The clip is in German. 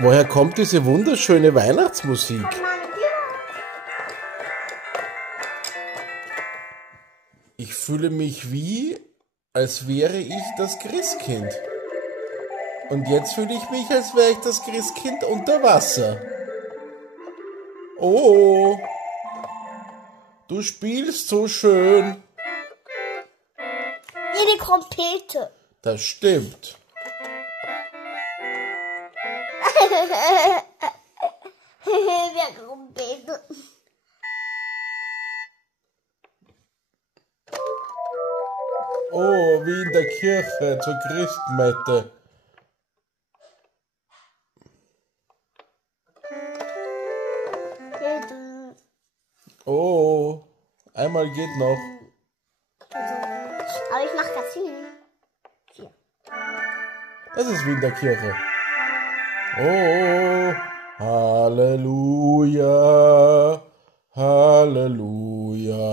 Woher kommt diese wunderschöne Weihnachtsmusik? Ich fühle mich wie, als wäre ich das Christkind. Und jetzt fühle ich mich, als wäre ich das Christkind unter Wasser. Oh, du spielst so schön. Wie die Trompete. Das stimmt. Der Trompete. Oh, wie in der Kirche zur Christmette. Oh, einmal geht noch. Aber ich mache ganz viel. 4. Das ist wie in der Kirche. Oh, Halleluja, Halleluja.